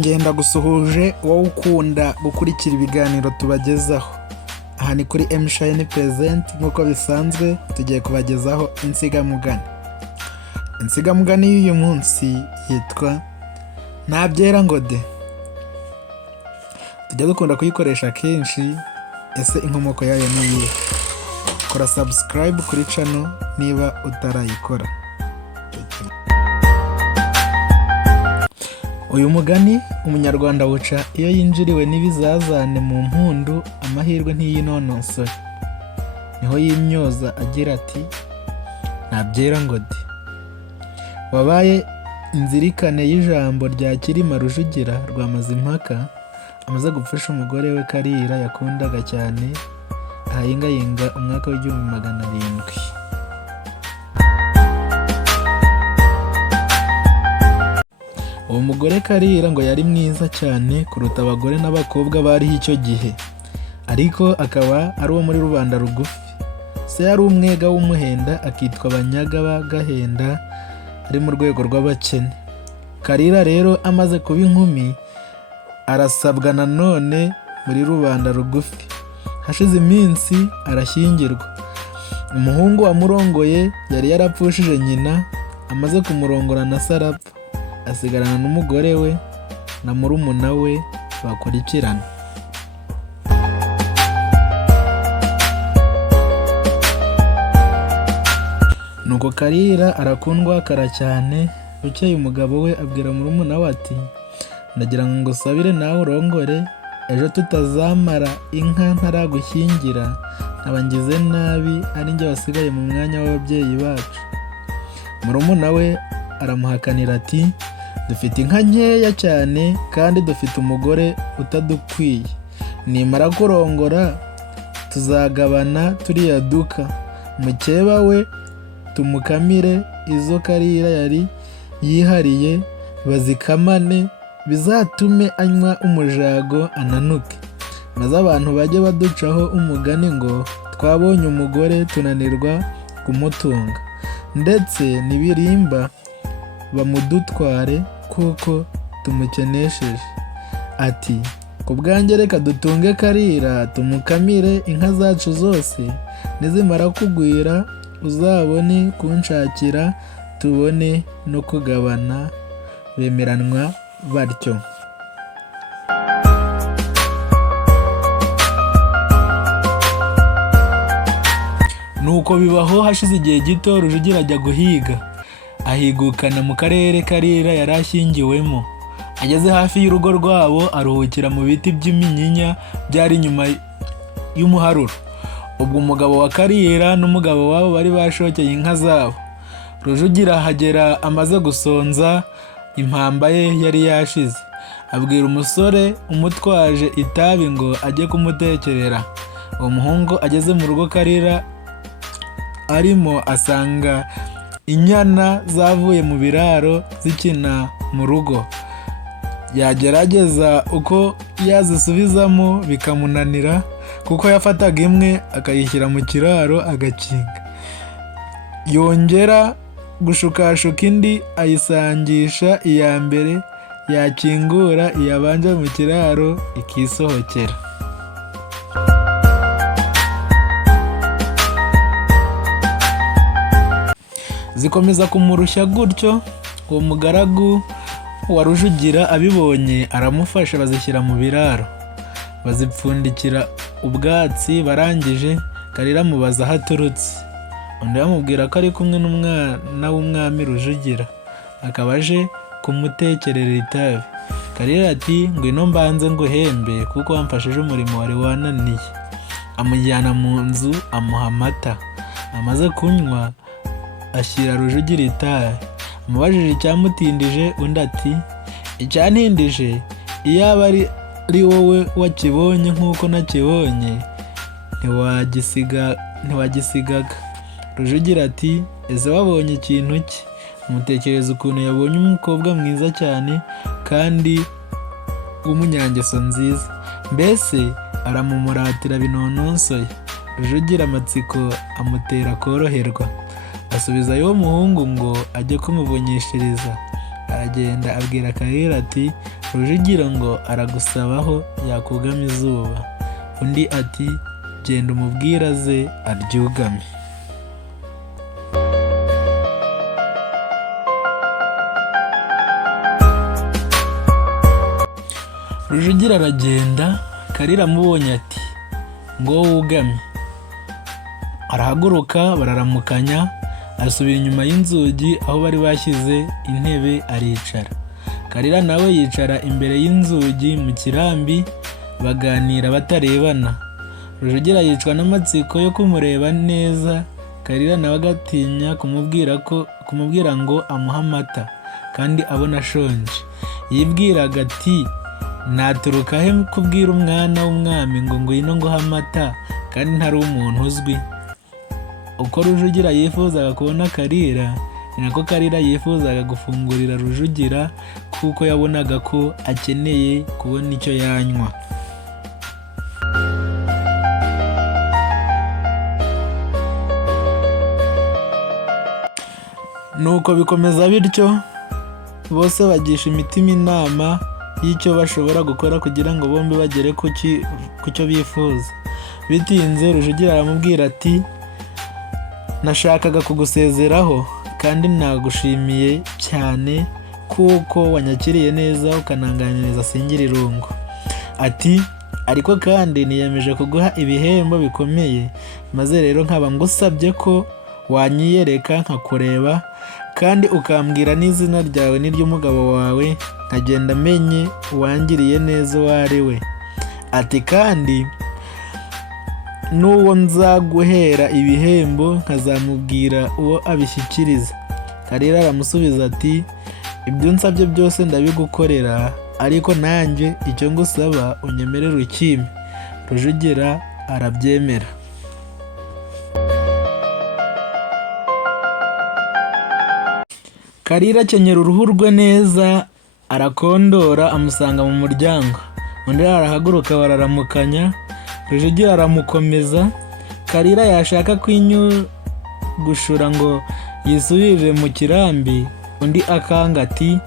ndongeye ndagusuhuje wowe ukunda gukurikira ibiganiro tubagezaho. Aha ni kuri M-Shine Present, nk'uko bisanzwe tugiye kubagezaho insigamugani. Insigamugani y'uyu munsi yitwa Ntabyera ngo de. Tujya dukunda kuyikoresha kenshi. Ese inkomoko yayo ni iyihe? Kora subscribe kuri channel niba utarayikora. Uyu mugani umunyarwanda wuca iyo yinjiriwe n'ibizazane mu mpundu, amahirwe ntiyinonosore. Niho yimyoza agira ati ntabyera ngo de. Wabaye inzirikane y'ijambo rya Cyilima Rujugira rwa Mazimpaka, amaze gupfusha umugore we Kalira yakundaga cyane, ahayingayinga umwaka w'1700. Uwo mugore Kalira ngo yari mwiza cyane kuruta abagore n'abakobwa bariho icyo gihe, ariko akaba ari uwo muri rubanda rugufi. Se yari umwega w'umuhenda, akitwa Banyaga b'Agahenda, ari mu rwego rw'abakene. Kalira rero amaze kuba inkumi, arasabwa nanone muri rubanda rugufi. Hashize iminsi arashyingirwa. Umuhungu wamurongoye yari yarapfushije nyina, amaze kumurongora na se arapfa, asigarana n'umugore we na murumuna we bakurikirana. Nuko Kalira arakundwakara cyane. Bukeye umugabo we abwira murumuna we ati ndagira ngo ngusabire nawe urongore, ejo tutazamara inka ntaragushyingira, nkaba ngize nabi ari njye wasigaye mu mwanya w'ababyeyi bacu. Murumuna we aramuhakanira ati dufite inka nkeya cyane kandi dufite umugore utadukwiye. Nimara kurongora tuzagabana turiya duka, mukeba we tumukamire izo Kalira yari yihariye, bazikamane bizatume anywa umujago ananuke, maze abantu bajye baducaho umugani ngo twabonye umugore tunanirwa kumutunga, ndetse nibirimba bamudutware kuko tumukenesheje. Ati ku bwanjye reka dutunge Kalira tumukamire inka zacu zose, nizimara kugwira uzabone kunshakira tubone no kugabana. Bemeranwa batyo. Nuko bibaho. Hashize igihe gito Rujugira ajya guhiga, ahigukana mu karere Kalira yari ashyingiwemo. Ageze hafi y'urugo rwabo aruhukira mu biti by'iminyinya byari inyuma y'umuharuro. Ubwo umugabo wa Kalira n'umugabo wabo bari bashokeye inka zabo. Rujugira ahagera amaze gusonza, impamba ye yari yashize. Abwira umusore umutwaje itabi ngo ajye kumutekerera. Uwo muhungu ageze mu rugo Kalira arimo, asanga inyana zavuye mu biraro zikina mu rugo. Yagerageza uko yazisubizamo bikamunanira, kuko yafataga imwe akayishyira mu kiraro agakinga, yongera gushukashuka indi ayisangisha iya mbere, yakingura iyabanje mu kiraro ikisohokera. Zikomeza kumurushya gutyo. Uwo mugaragu wa Rujugira abibonye aramufasha, bazishyira mu biraro, bazipfundikira ubwatsi. Barangije Kalira amubaza aho aturutse. Undi amubwira ko ari kumwe n'umwana w'umwami Rujugira, akaba aje kumutekerera itabi. Kalira ati ngwino mbanze nguhembe kuko wamfashije umurimo wari wananiye. Amujyana mu nzu amuha amata. Amaze kunywa ashyira Rujugira itabi. Amubajije icyamutindije, undi ati icyantindije iyaba ari wowe wakibonye nk'uko nakibonye ntiwagisigaga. Rujugira ati ese wabonye ikintu ki? Amutekereza ukuntu yabonye umukobwa mwiza cyane kandi w'umunyangeso nziza, mbese aramumuratira binonosoye. Rujugira amatsiko amutera koroherwa, asubiza uwo muhungu ngo ajye kumuvunyishiriza. Aragenda abwira Kalira ati Rujugira ngo aragusaba aho yakugama izuba. Undi ati genda umubwire aze aryugame. Rujugira aragenda, Kalira amubonye ati ngo wugame. Arahaguruka bararamukanya, asubira inyuma y'inzugi aho bari bashyize intebe aricara. Kalira nawe yicara imbere y'inzugi mu kirambi baganira batarebana. Rujugira yicwa n'amatsiko yo kumureba neza, Kalira nawe agatinya kumubwira ngo amuhe amata kandi abona ashonje. Yibwiraga ati naturuka he kubwira umwana w'umwami ngo ngwino nguhe amata kandi ntari umuntu uzwi. Uko Rujugira yifuzaga kubona Kalira, ni nako Kalira yifuzaga gufungurira Rujugira kuko yabonaga ko akeneye kubona icyo yanywa. Nuko bikomeza bityo, bose bagisha imitima inama y'icyo bashobora gukora kugira ngo bombi bagere ku cyo bifuza. Bitinze Rujugira aramubwira ati nashakaga kugusezeraho kandi nagushimiye cyane kuko wanyakiriye neza ukananganiriza singira irungu. Ati ariko kandi niyemeje kuguha ibihembo bikomeye, maze rero nkaba ngusabye ko wanyiyereka nkakureba kandi ukambwira n'izina ryawe n'iry'umugabo wawe, nkagenda menye uwangiriye neza uwo ari we. Ati kandi n'uwo nzaguhera ibihembo nkazamubwira uwo abishyikiriza. Kalira aramusubiza ati ibyo nsabye byose ndabigukorera, ariko nanjye icyo ngusaba unyemerere ukimpe. Rujugira arabyemera. Kalira akenyera uruhu rwe neza, arakondora amusanga mu muryango. Undi arahaguruka bararamukanya, Rujugira aramukomeza. Kalira yashaka kwinyugushura ngo yisubirire mu kirambi, undi akanga ati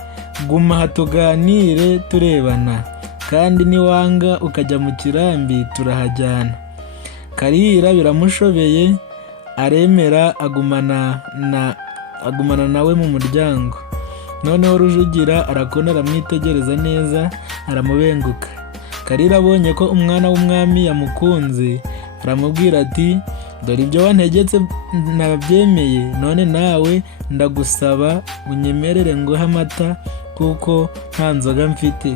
guma aha tuganire turebana, kandi niwanga ukajya mu kirambi turahajyana. Kalira biramushobeye, aremera agumana nawe mu muryango. Noneho Rujugira arakona aramwitegereza neza, aramubenguka. Kalira abonye ko umwana w'umwami yamukunze, aramubwira ati dore ibyo wantegetse nabyemeye, none nawe ndagusaba unyemerere nguhe amata kuko nta nzoga mfite.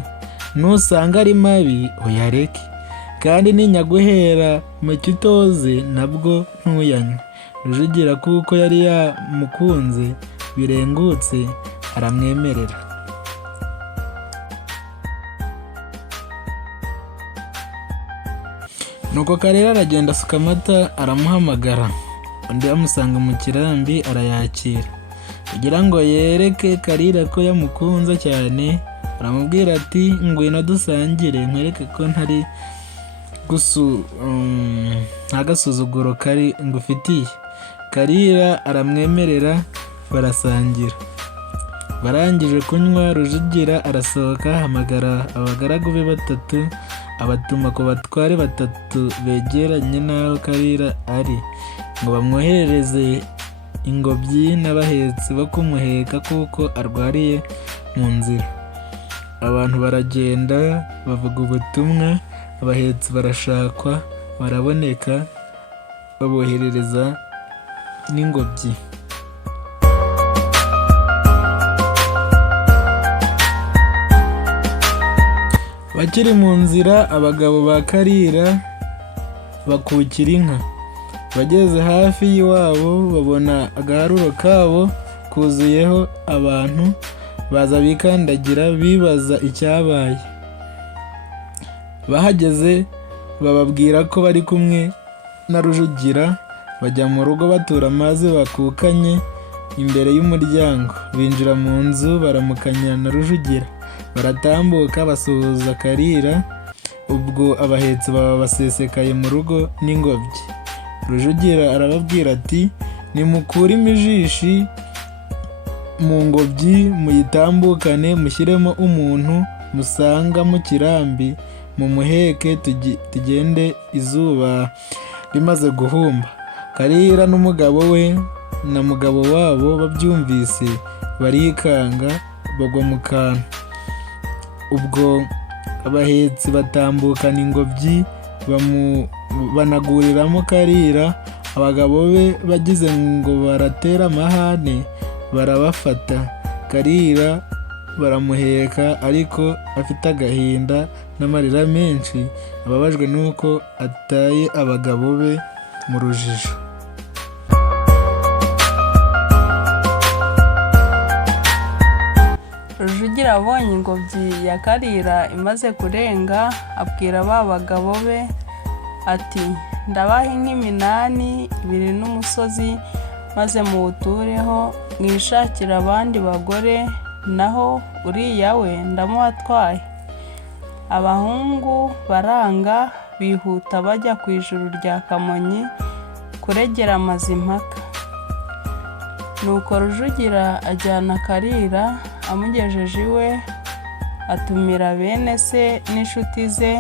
Nusanga ari mabi uyareke, kandi ninyaguhera mu kitoze nabwo ntuyanywe. Rujugira kuko yari yamukunze birengutse aramwemerera. Nuko Kalira aragenda asuka amata aramuhamagara, undi amusanga mu kirambi arayakira. Kugira ngo yereke Kalira ko yamukunze cyane, aramubwira ati ngwino dusangire nkwereke ko nta gasuzuguro kari ngufitiye. Kalira aramwemerera barasangira. Barangije kunywa, Rujugira arasohoka ahamagara abagaragu be 3, abatuma ku batware 3 begeranye n'aho Kalira ari ngo bamwoherereze ingobyi n'abahetsi bo kumuheka kuko arwariye mu nzira. Abantu baragenda bavuga ubutumwa, abahetsi barashakwa baraboneka, baboherereza n'ingobyi. Bakiri mu nzira, abagabo ba Kalira bakukira inka. Bageze hafi y'iwabo babona agaharuro kabo kuzuyeho abantu, baza bikandagira bibaza icyabaye. Bahageze bababwira ko bari kumwe na Rujugira, bajya mu rugo batura amazi bakukanye imbere y'umuryango. Binjira mu nzu baramukanya na Rujugira, baratambuka basuhuza Kalira. Ubwo abahetsi baba basesekaye mu rugo n'ingobyi. Rujugira arababwira ati nimukure imijishi mu ngobyi muyitambukane mushyiremo umuntu musanga mu kirambi, mumuheke tugende izuba rimaze guhumba. Kalira n'umugabo we na mugabo wabo babyumvise barikanga bagwa mu kantu. Ubwo abahetsi batambukana ingobyi banaguriramo Kalira. Abagabo be bagize ngo baratera amahane barabafata. Kalira baramuheka ariko afite agahinda n'amarira menshi, ababajwe n'uko ataye abagabo be mu rujijo. Rujugira abonye ingobyi ya Kalira imaze kurenga, abwira ba bagabo be ati, ndabaha inka 8 ibiri n'umusozi, maze muwutureho, mwishakire abandi bagore, naho uriya we ndamuhatwaye. Abahungu baranga, bihuta bajya ku ijuru rya Kamonyi kuregera Mazimpaka. Nuko Rujugira ajyana Kalira, amugejeje iwe atumira bene se n'inshuti ze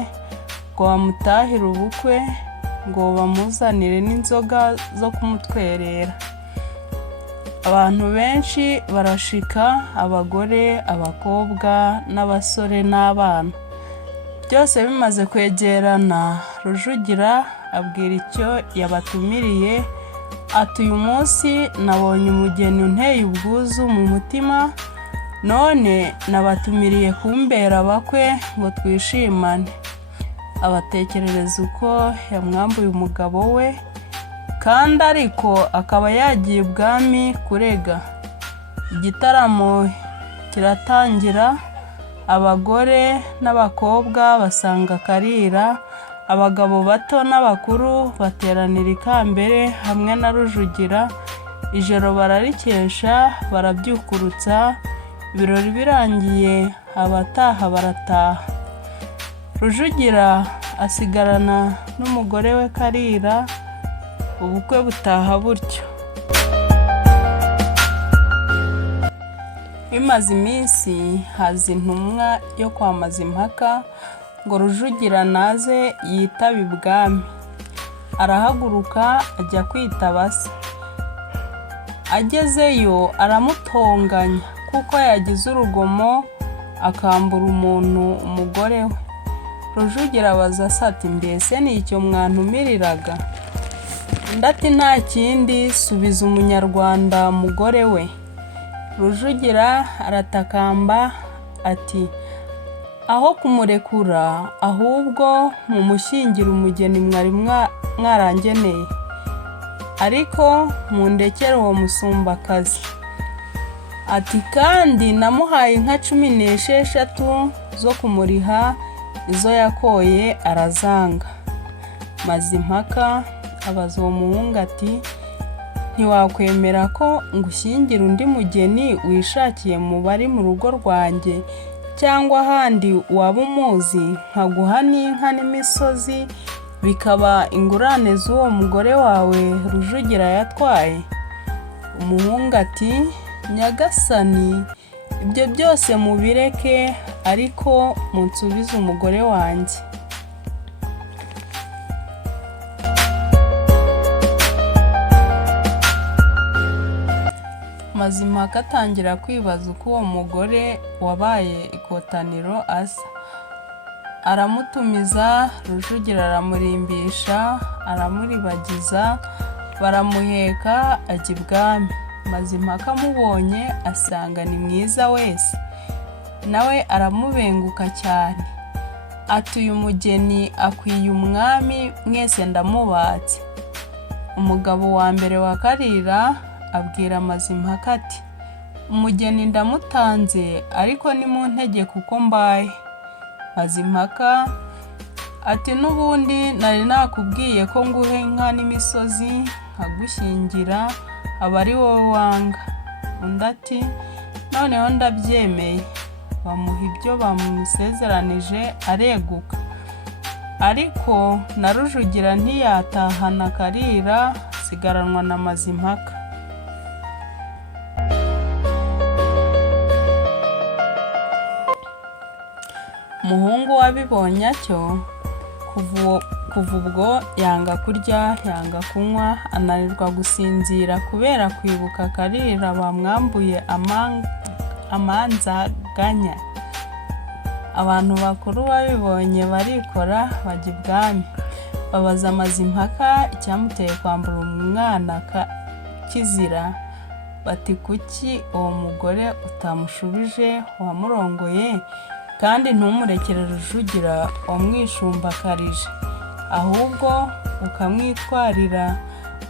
ngo bamutahire ubukwe, ngo bamuzanire n'inzoga zo kumutwerera. Abantu benshi barashika, abagore, abakobwa n'abasore n'abana. Byose bimaze kwegerana, Rujugira abwira icyo yabatumiriye ati, uyu munsi nabonye umugeni unteye ubwuzu mu mutima, none nabatumiriye kumbera abakwe ngo twishimane. Abatekerereza uko yamwambuye umugabo we, kandi ariko akaba yagiye ibwami kurega. Igitaramo kiratangira, abagore n'abakobwa basanga Kalira, abagabo bato n'abakuru bateranira ikambere hamwe na Rujugira. Ijoro bararikesha, barabyukurutsa. Ibirori birangiye, abataha barataha. Rujugira asigarana n'umugore we Kalira, ubukwe butaha butyo. Bimaze iminsi, haza intumwa yo kwa Mazimpaka ngo Rujugira naze yitabe ibwami. Arahaguruka ajya kwitaba se. Agezeyo aramutonganya kuko yagize urugomo akambura umuntu umugore we. Rujugira abaza se ati, mbese ni icyo mwantumiriraga? Undi ati, nta kindi, subiza umunyarwanda mugore we. Rujugira aratakamba ati, aho kumurekura ahubwo mumushyingira umugeni mwari mwarangeneye, ariko mundekere uwo musumbakazi. Ati, kandi namuhaye inka 16 zo kumuriha, izo yakoye arazanga. Mazimpaka abaza uwo muhungu ati, ntiwakwemera ko ngushyingira undi mugeni wishakiye mu bari mu rugo rwanjye, cyangwa ahandi waba umuzi, nkaguha n'inka n'imisozi, bikaba ingurane z'uwo mugore wawe Rujugira yatwaye? Umuhungu ati, nyagasani, ibyo byose mubireke, ariko munsubize umugore wanjye. Mazimpaka atangira kwibaza uko uwo mugore wabaye ikotaniro asa. Aramutumiza, Rujugira aramurimbisha, aramuribagiza, baramuheka ajya ibwami. Mazimpaka amubonye asanga ni mwiza wese, nawe aramubenguka cyane. Ati, uyu mugeni akwiye umwami, mwese ndamubatse. Umugabo wa mbere wa Kalira abwira Mazimpaka ati, umugeni ndamutanze, ariko nimuntegeke uko mbaye. Mazimpaka ati, n'ubundi nari nakubwiye ko nguhe inka n'imisozi nkagushyingira, aba ari wowe wanga. Undi ati, noneho ndabyemeye. Bamuha ibyo bamusezeranije areguka. Ariko na Rujugira ntiyatahana Kalira, sigaranwa na Mazimpaka. umuhungu wabibonye atyo kuva ubwo yanga kurya, yanga kunywa, ananirwa gusinzira kubera kwibuka Kalira bamwambuye amanzaganya. Abantu bakuru babibonye barikora bajya ibwami, babaza Mazimpaka icyamuteye kwambura umwana kizira. Bati kuki uwo mugore utamushubije wamurongoye kandi ntumurekere Rujugira wamwishumbakarije, ahubwo ukamwitwarira,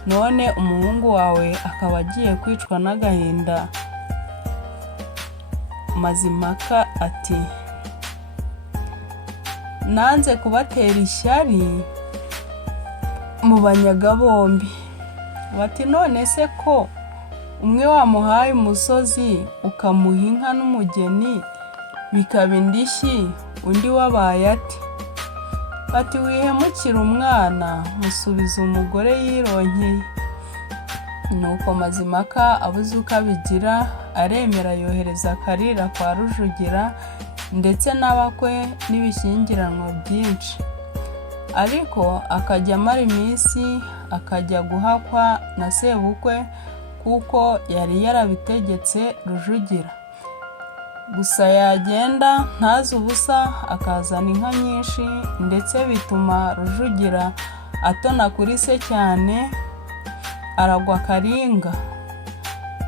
none umuhungu wawe akaba agiye kwicwa n'agahinda? Mazimpaka ati nanze kubatera ishyari mu banyaga bombi. Bati none se ko umwe wamuhaye umusozi ukamuha inka n'umugeni bikaba indishyi, undi wabaye ati? Bati wihemukira umwana, musubiza umugore yironkeye. Nuko Mazimpaka abuze uko abigira, aremera yohereza Kalira kwa Rujugira ndetse n'abakwe n'ibishyingiranwa byinshi. Ariko akajya amara iminsi akajya guhakwa na sebukwe kuko yari yarabitegetse Rujugira. Gusa yagenda ntazi ubusa akazana inka nyinshi, ndetse bituma Rujugira atona kuri se cyane, aragwa Karinga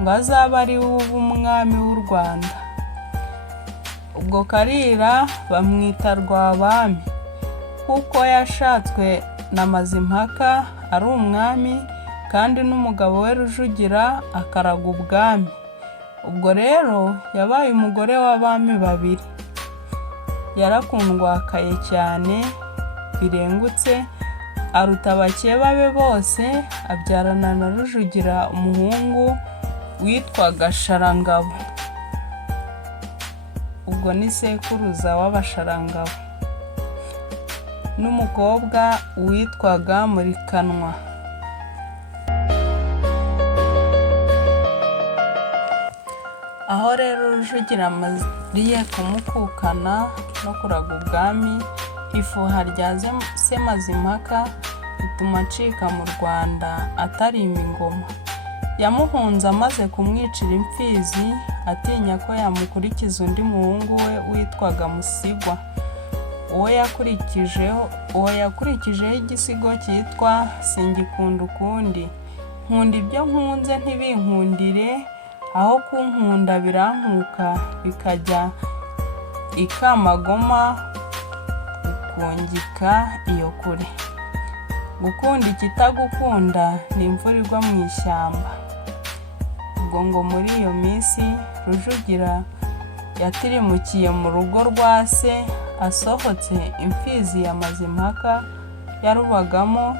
ngo azabe ari we uba umwami w'u Rwanda. Ubwo Kalira bamwita Rwabami kuko yashatswe na Mazimpaka ari umwami, kandi n'umugabo we Rujugira akaraga ubwami. Ubwo rero yabaye umugore w'abami babiri. Yarakundwakaye cyane birengutse, aruta abakeba be bose, abyarana na Rujugira umuhungu witwaga Sharangabo. Ubwo ni sekuruza w'Abasharangabo, n'umukobwa witwaga Murikanwa. Aho rero Rujugira amariye kumukukana no kuraga ubwami, ifuha rya se Mazimpaka rituma acika mu Rwanda atarima ingoma. Yamuhunze amaze kumwicira imfizi, atinya ko yamukurikiza undi muhungu we witwaga Musigwa. Uwo yakurikijeho igisigo cyitwa Singikunda ukundi. Nkunda ibyo nkunze ntibinkundire, aho kunkunda birankuka bikajya ikamagoma gukungika iyo kure. Gukunda ikitagukunda ni imvura igwa mu ishyamba. Ubwo ngo muri iyo minsi Rujugira yatirimukiye mu rugo rwa se, asohotse imfizi ya Mazimpaka yarubagamo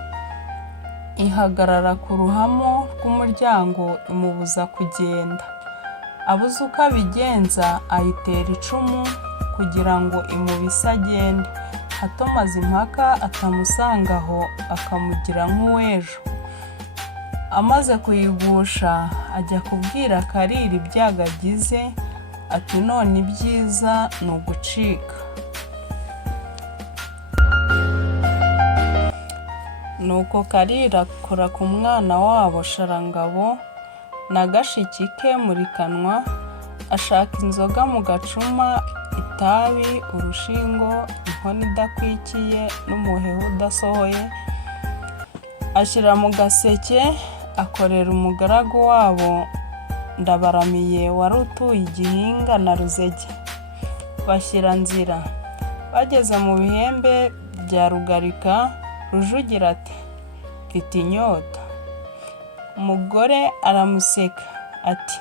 ihagarara ku ruhamo rw'umuryango imubuza kugenda. Abuze uko abigenza ayitera icumu kugira ngo imubise agende, hato Mazimpaka atamusangaho akamugira nk'uw'ejo. Amaze kuyigusha ajya kubwira Kalira ibyago agize, ati none ibyiza ni ugucika. Nuko Kalira akora ku mwana wabo Sharangabo na gashiki ke Murikanwa, ashaka inzoga mu gacuma, itabi, urushingo, inkono idakwikiye n'umuheha udasohoye, ashyira mu gaseke, akorera umugaragu wabo Ndabaramiye wari utuye Igihinga na Ruzege. Bashyira nzira, bageze mu bihembe bya Rugarika. Rujugira ati mfite inyota. Umugore aramuseka ati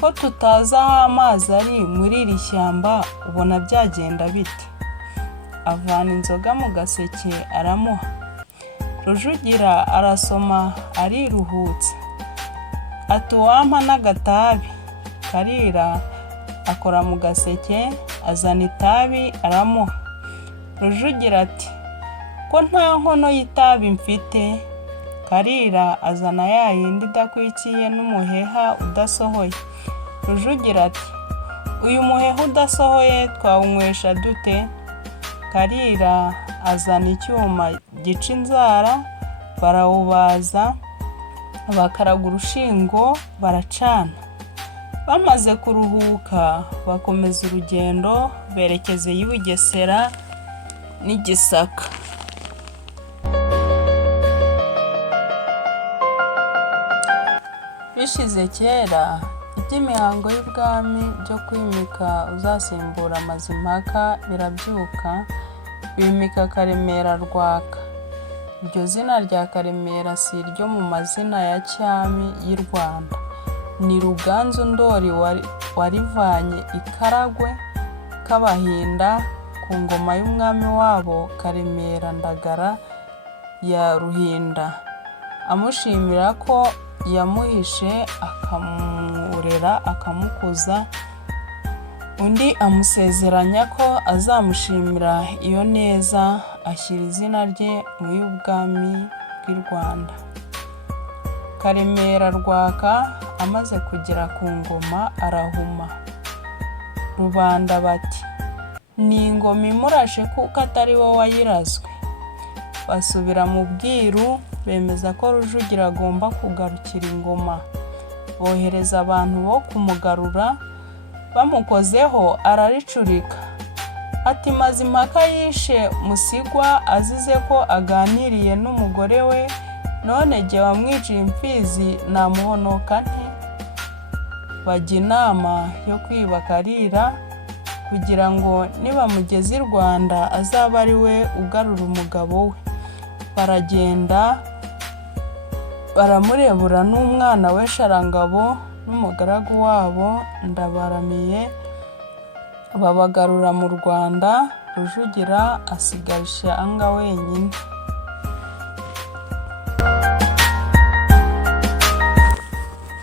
ko tutazi aho amazi ari muri iri shyamba, ubona byagenda bite? Avana inzoga mu gaseke aramuha. Rujugira arasoma ariruhutsa, ati uwampa n'agatabi. Kalira akora mu gaseke, azana itabi aramuha. Rujugira ati ko nta nkono y'itabi mfite. Kalira azana ya yindi idakwikiye n'umuheha udasohoye. Rujugira ati uyu muheha udasohoye twawunywesha dute? Karira azana icyuma gica inzara, barawubaza, bakaraga urushingo, baracana. Bamaze kuruhuka bakomeza urugendo berekeza i Bugesera n'i Gisaka. Bishize kera, iby'imihango y'ubwami byo kwimika uzasimbura Mazimpaka birabyuka, bimika Karemera Rwaka. Iryo zina rya Karemera si iryo mu mazina ya cyami y'u Rwanda. Ni Ruganzu Ndoli warivanye i Karagwe k'Abahinda ku ngoma y'umwami wabo Karemera Ndagara ya Ruhinda, amushimira ko yamuhishe akamurera akamukuza. Undi amusezeranya ko azamushimira iyo neza, ashyira izina rye mu y'ubwami bw'i Rwanda. Karemera Rwaka amaze kugera ku ngoma arahuma. Rubanda bati, ni ingoma imurashe kuko atari we wayirazwe. Basubira mu bwiru bemeza ko Rujugira agomba kugarukira ingoma. Bohereza abantu bo kumugarura, bamukozeho araricurika. Ati Mazimpaka yishe Musigwa azize ko aganiriye n'umugore we, none jye wamwiciye imfizi namuhonoka nte? Bajya inama yo kwiba Karira kugira ngo nibamugeze i Rwanda azabe ari we ugarura umugabo we. Baragenda baramurebura n'umwana we Sharangabo n'umugaragu wabo Ndabaramiye, babagarura mu Rwanda. Rujugira asigara ishyanga wenyine.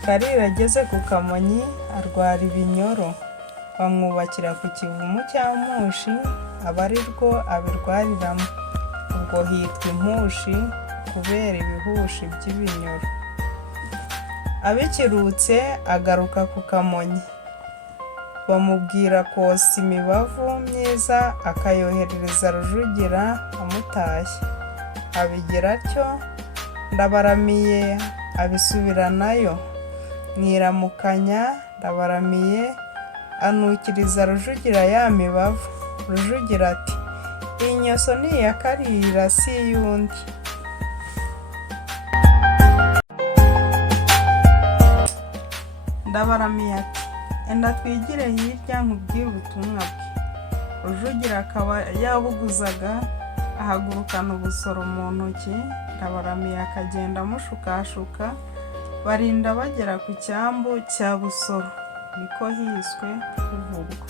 Karira ageze ku Kamonyi arwara ibinyoro, bamwubakira ku kivumu cya Mpushi aba ari rwo abirwariramo. Ubwo hitwa Impushi kubera ibihushi by'ibinyoro. Abikirutse agaruka ku Kamonyi, bamubwira kosa imibavu myiza akayoherereza Rujugira amutashye. Abigira atyo, Ndabaramiye abisubiranayo. Mwiramukanya, Ndabaramiye anukiriza Rujugira ya mibavu. Rujugira ati, iyi nyoso ni iya Karira si iy'undi. Ndabaramiye ati, enda twigire hirya nkubwire ubutumwa bwe. Rujugira akaba yabuguzaga, ahagurukana ubusoro mu ntoki. Ndabaramiye akagenda amushukashuka, barinda bagera ku cyambu cya Busoro, niko hiswe kuvugwa.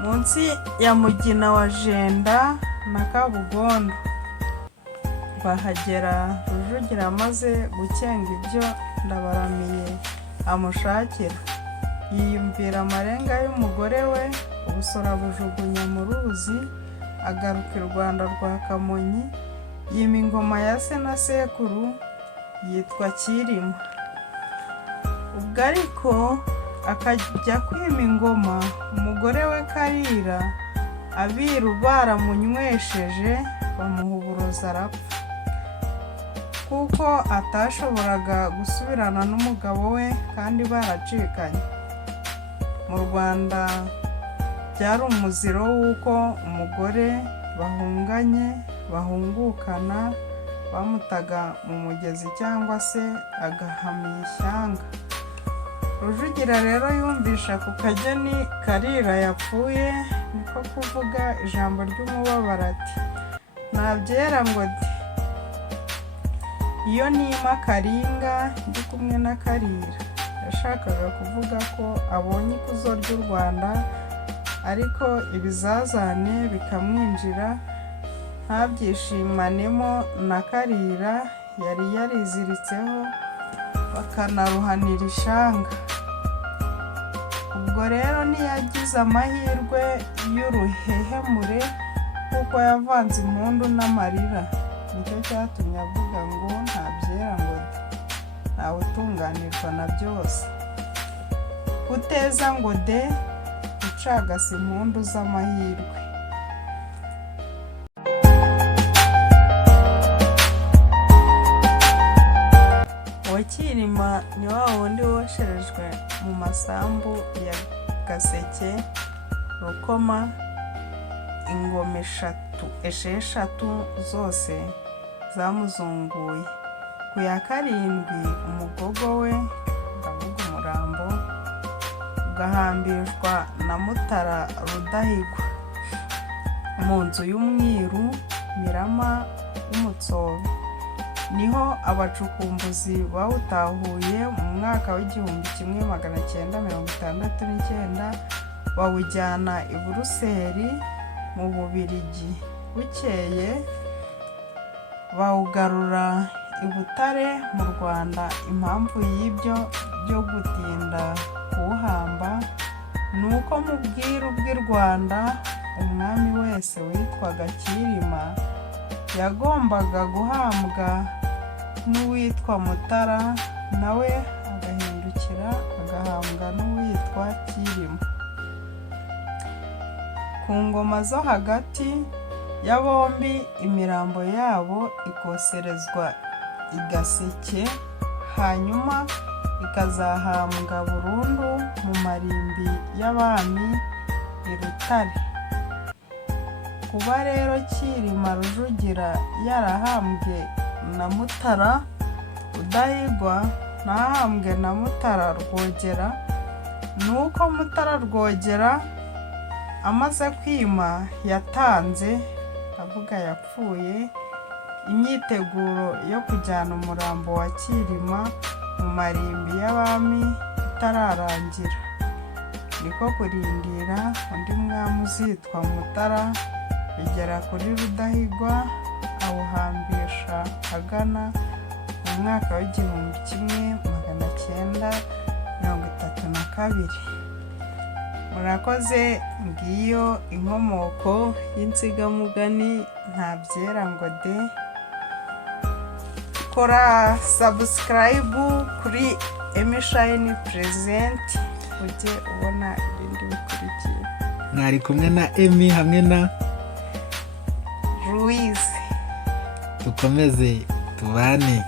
Munsi ya Mugina wa Jenda na Kabugondo bahagera. Rujugira amaze gukenga ibyo Ndabaramiye amushakira, yiyumvira amarenga y'umugore we. Ubusoro abujugunya mu ruzi, agaruka i Rwanda rwa Kamonyi. Yima ingoma ya se na sekuru yitwa Cyilima. Ubwo ariko akajya kwima ingoma, umugore we Karira abiru baramunywesheje, bamuha uburozi arapfa. Kuko atashoboraga gusubirana n'umugabo we kandi baracikanye. Mu Rwanda byari umuziro w'uko umugore bahunganye bahungukana bamutaga mu mugezi cyangwa se agahama ishyanga. Rujugira rero yumvisha ku kageni Karira yapfuye, niko kuvuga ijambo ry'umubabaro ati, nabyera ngo de, iyo nima Karinga ndi kumwe na Karira. Yashakaga kuvuga ko abonye ikuzo ry'u Rwanda, ariko ibizazane bikamwinjira ntabyishimanemo na Karira yari yariziritseho, bakanaruhanira ishanga. Ubwo rero ntiyagize amahirwe y'uruhehemure kuko yavanze impundu n'amarira. Nicyo cyatumye avuga ngo ntabyera ngo de, ntawe utunganirwa na byose. kuteza ngo de ucagase impundu z'amahirwe. Uwa Cyilima ni wa wundi wosherejwe mu masambu ya Gaseke, Rukoma, ingoma esheshatu zose zamuzunguye. Ku ya karindwi umugogo we, ndavuga umurambo, ugahambishwa na Mutara Rudahigwa mu nzu y'umwiru Mirama w'Umutsobe. Niho abacukumbuzi bawutahuye mu mwaka w'1969 bawujyana i Buruseli mu Bubiligi. Bukeye bawugarura i Butare mu Rwanda. Impamvu y'ibyo byo gutinda kuwuhamba ni uko mu bwiru bw'i Rwanda umwami wese witwaga Cyilima yagombaga guhambwa n'uwitwa Mutara, nawe agahindukira agahambwa n'uwitwa Cyilima. Ku ngoma zo hagati ya bombi imirambo yabo ikoserezwa i Gaseke, hanyuma ikazahambwa burundu mu marimbi y'abami i Rutare. Kuba rero Cyilima Rujugira yarahambwe na Mutara Rudahigwa ntahambwe na Mutara Rwogera, ni uko Mutara Rwogera amaze kwima yatanze, avuga yapfuye, imyiteguro yo kujyana umurambo wa Cyilima mu marimbi y'abami itararangira. Niko kurindira undi mwami uzitwa Mutara bigera kuri Rudahigwa, awuhambisha agana mu mwaka w'1932. Murakoze, ngiyo inkomoko y'insigamugani Ntabyera ngo de. Kora subscribe kuri Emmy Shine Present ujye ubona ibindi bikurikiye. Mwari kumwe na Emmy hamwe na Louise. Dukomeze tubane.